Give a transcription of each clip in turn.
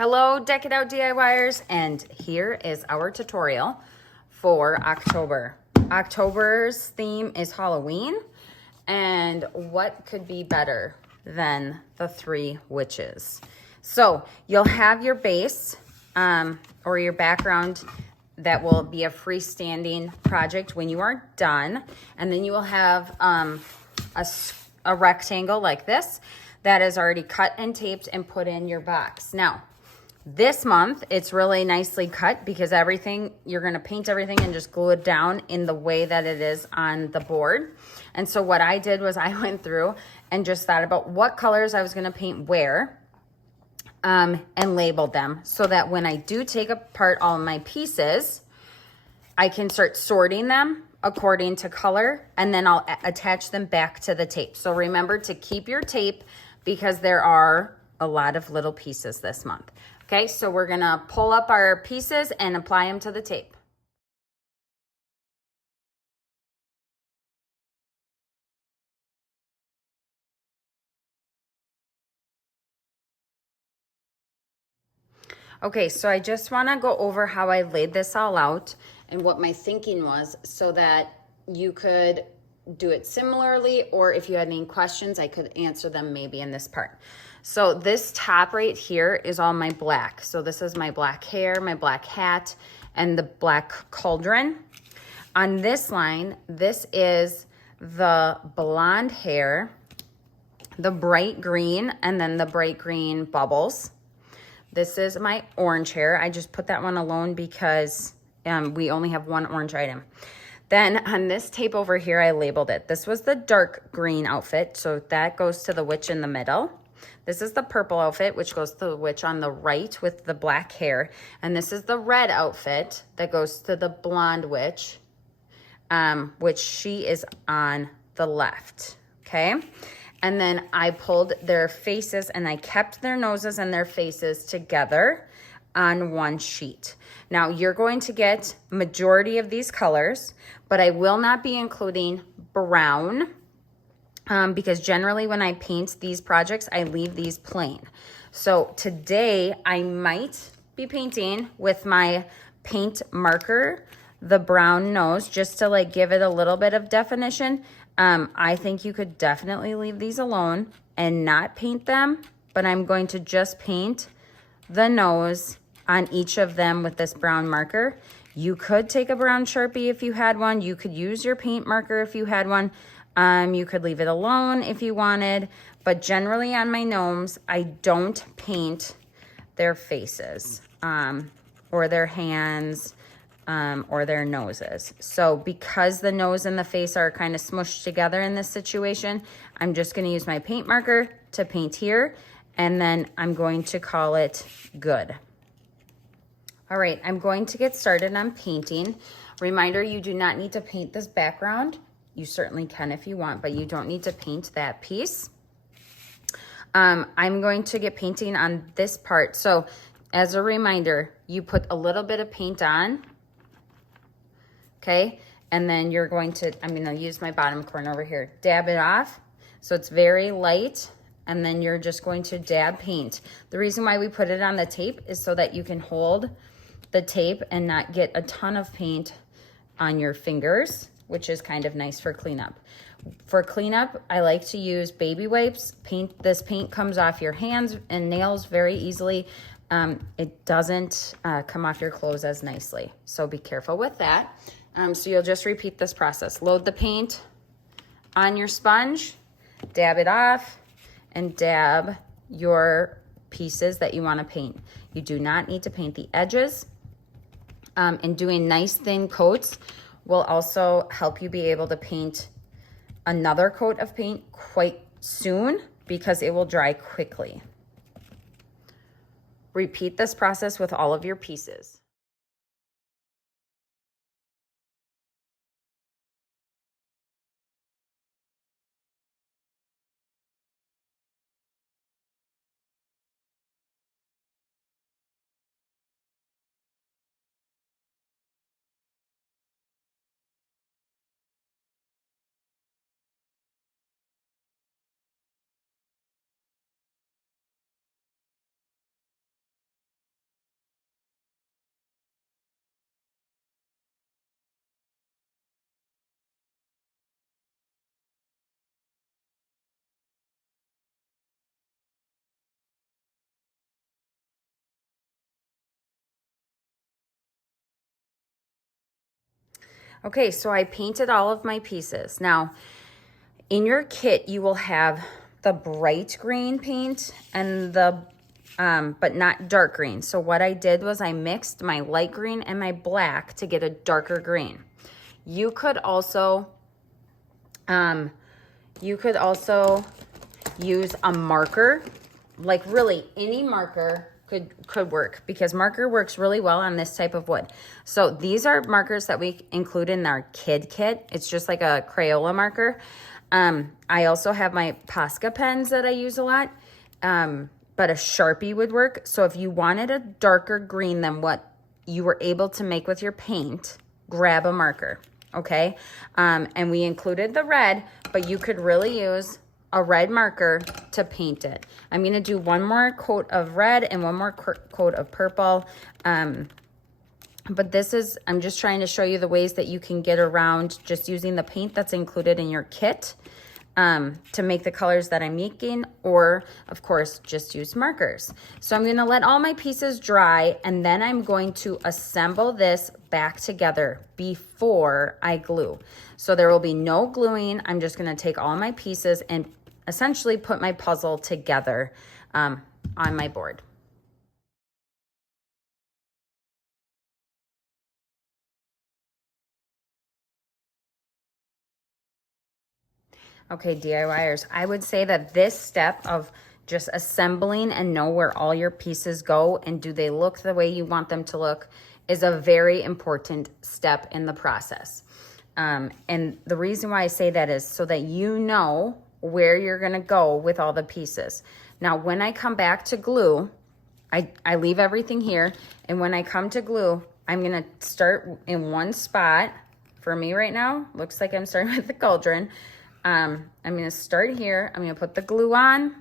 Hello, Deck It Out DIYers, and here is our tutorial for October. October's theme is Halloween, and what could be better than the three witches? So you'll have your base or your background that will be a freestanding project when you are done, and then you will have a rectangle like this that is already cut and taped and put in your box. Now, this month, it's really nicely cut because everything, you're gonna paint everything and just glue it down in the way that it is on the board. And so what I did was I went through and just thought about what colors I was gonna paint where and labeled them so that when I do take apart all of my pieces, I can start sorting them according to color, and then I'll attach them back to the tape. So remember to keep your tape because there are a lot of little pieces this month. Okay, so we're gonna pull up our pieces and apply them to the tape. Okay, so I just wanna go over how I laid this all out and what my thinking was so that you could do it similarly, or if you had any questions, I could answer them maybe in this part. So this top right here is all my black. So this is my black hair, my black hat, and the black cauldron. On this line, this is the blonde hair, the bright green, and then the bright green bubbles. This is my orange hair. I just put that one alone because we only have one orange item. Then on this tape over here, I labeled it. This was the dark green outfit, so that goes to the witch in the middle. This is the purple outfit, which goes to the witch on the right with the black hair. And this is the red outfit that goes to the blonde witch, which she is on the left, okay? And then I pulled their faces and I kept their noses and their faces together on one sheet. Now you're going to get majority of these colors, but I will not be including brown because generally when I paint these projects, I leave these plain. So today I might be painting with my paint marker, the brown nose, just to like give it a little bit of definition. I think you could definitely leave these alone and not paint them, but I'm going to just paint the nose on each of them with this brown marker. You could take a brown Sharpie if you had one. You could use your paint marker if you had one. You could leave it alone if you wanted, but generally on my gnomes, I don't paint their faces or their hands or their noses. So because the nose and the face are kind of smushed together in this situation, I'm just gonna use my paint marker to paint here, and then I'm going to call it good. All right, I'm going to get started on painting. Reminder, you do not need to paint this background. You certainly can if you want, but you don't need to paint that piece. I'm going to get painting on this part. So as a reminder, you put a little bit of paint on, okay? And then you're going to, I'm gonna use my bottom corner over here, dab it off. So it's very light, and then you're just going to dab paint. The reason why we put it on the tape is so that you can hold the tape and not get a ton of paint on your fingers, which is kind of nice for cleanup. For cleanup, I like to use baby wipes. This paint comes off your hands and nails very easily. It doesn't come off your clothes as nicely, so be careful with that. So you'll just repeat this process. Load the paint on your sponge, dab it off, and dab your pieces that you want to paint. You do not need to paint the edges. And doing nice thin coats will also help you be able to paint another coat of paint quite soon because it will dry quickly. Repeat this process with all of your pieces. Okay, so I painted all of my pieces. Now, in your kit, you will have the bright green paint and but not dark green. So what I did was I mixed my light green and my black to get a darker green. You could also use a marker, like really any marker could work, because marker works really well on this type of wood. So these are markers that we include in our kid kit. It's just like a Crayola marker. I also have my Posca pens that I use a lot, but a Sharpie would work. So if you wanted a darker green than what you were able to make with your paint, grab a marker, okay? And we included the red, but you could really use a red marker to paint it. I'm gonna do one more coat of red and one more coat of purple. But I'm just trying to show you the ways that you can get around just using the paint that's included in your kit to make the colors that I'm making, or of course, just use markers. So I'm gonna let all my pieces dry, and then I'm going to assemble this back together before I glue. So there will be no gluing. I'm just gonna take all my pieces and essentially put my puzzle together on my board. Okay, DIYers, I would say that this step of just assembling and know where all your pieces go and do they look the way you want them to look is a very important step in the process. And the reason why I say that is so that you know where you're gonna go with all the pieces. Now, when I come back to glue, I leave everything here, and when I come to glue, I'm gonna start in one spot. For me right now, looks like I'm starting with the cauldron. I'm gonna start here, I'm gonna put the glue on,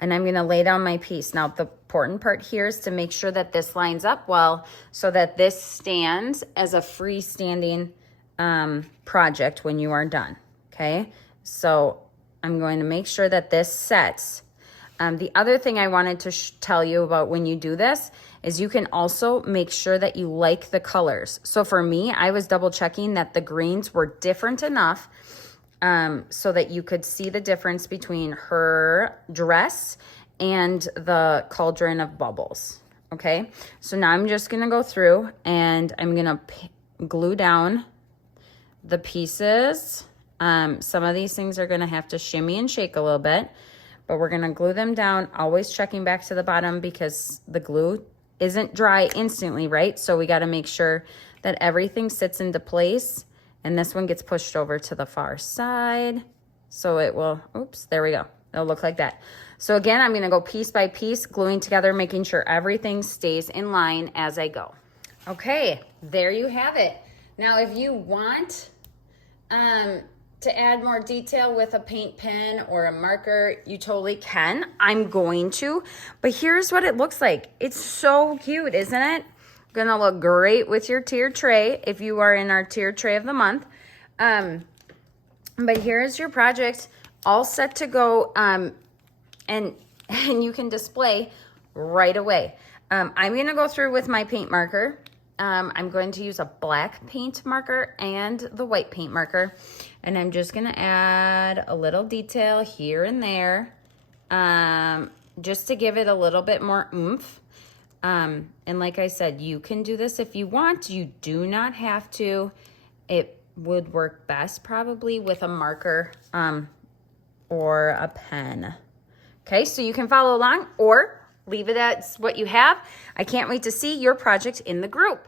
and I'm gonna lay down my piece. Now, the important part here is to make sure that this lines up well so that this stands as a freestanding project when you are done, okay? So I'm going to make sure that this sets. The other thing I wanted to tell you about when you do this is you can also make sure that you like the colors. So for me, I was double checking that the greens were different enough so that you could see the difference between her dress and the cauldron of bubbles, okay? So now I'm just gonna go through and I'm gonna glue down the pieces. Some of these things are gonna have to shimmy and shake a little bit, but we're gonna glue them down, always checking back to the bottom because the glue isn't dry instantly, right? So we gotta make sure that everything sits into place, and this one gets pushed over to the far side. So it will, oops, there we go. It'll look like that. So again, I'm gonna go piece by piece, gluing together, making sure everything stays in line as I go. Okay, there you have it. Now, if you want to add more detail with a paint pen or a marker, you totally can. I'm going to, but here's what it looks like. It's so cute, isn't it? Gonna look great with your tiered tray if you are in our tiered tray of the month. But here's your project all set to go, and you can display right away. I'm gonna go through with my paint marker. I'm going to use a black paint marker and the white paint marker, and I'm just gonna add a little detail here and there, just to give it a little bit more oomph. And like I said, you can do this if you want. You do not have to. It would work best probably with a marker or a pen. Okay, so you can follow along or leave it as what you have. I can't wait to see your project in the group.